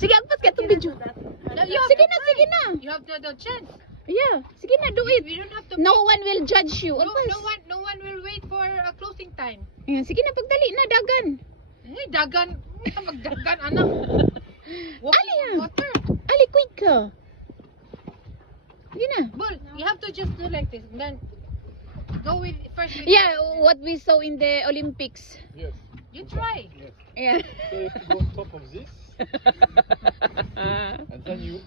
Sige, agpas ka itong video. Sige na, sige na. You have the chance. Yeah, sige na, do it. We don't have to. No one will judge you. No, Agpas. no one will wait for a closing time. Ayan, sige na, pagdali na, dagan. Ay, dagan. Magdagan, anak. Walking Ali, on water. Ali, quick ka. Sige na. Bull, you have to just do like this. And then go with first. With Yeah, what we saw in the Olympics. Yes. You try. Yes. Yeah. So you have to go on top of this, and then you.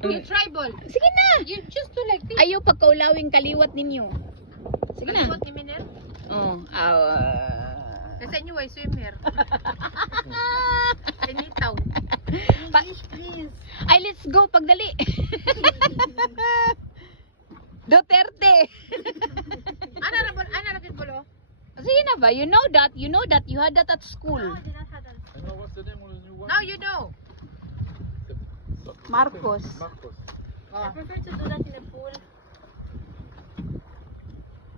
You try, Bull. Sige na. You just do like this. Ayaw pagkaulawing kaliwat ninyo. Sige na. Kaliwat ni Miner. Oh, Kasi nyo ay swimmer. Ay nitaw. Please. Ay, let's go, pagdali. Duterte. Ano na rin, Bull? Sige na ba? You know that you had that at school. I know what's the name of the new one. Now you know. Marcos. Marcos. Oh. prefer to do that in a pool.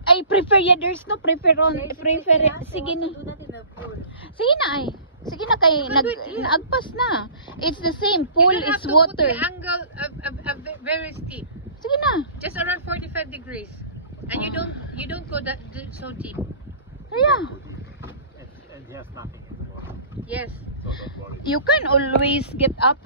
I prefer, yeah, there's no prefer on, prefer, sige na. Do that in a pool. Sige na ay. Sige na kay, naagpas na. It's the same, pool, You don't it's have to put water. the angle of very steep. Sige na. Just around 45 degrees. And you don't go that so deep. Yeah. And he has nothing in the water, Yes. so don't worry. You can always get up.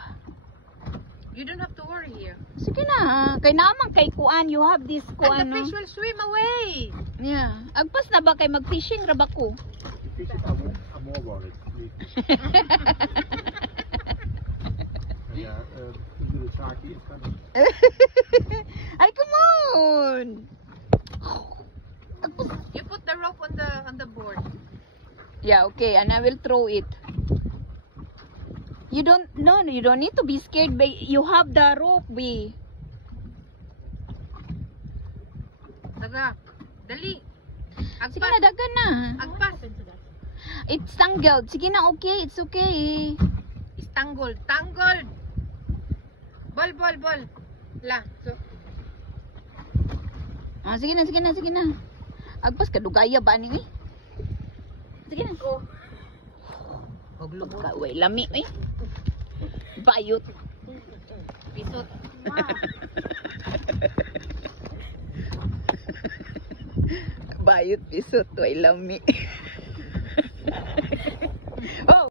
You don't have to worry here. Sige na. Kay naman kay kuan, you have this And kuan, the no? fish will swim away. Yeah. Agpas na ba kay mag-fishing ra ba ko? If you fish it, I'm more worried. Believe me. Yeah, into the sharky is coming. Ay, come on. Agpas. You put the rope on the board. Yeah, okay, and I will throw it. You don't need to be scared, but you have the rope, be. Daga. Dali. Sige na, dagan na. Agpas. It's tangled. Sige na, okay, it's okay. It's tangled. Tangled. Ball. La. So, Ah, sige na, sige na, sige na. Agpas ka, dugaya ba ni, eh? Sige na. Pagkaway, lami, eh. Bayot. pisot. Bayot, pisot, way lami. Oh!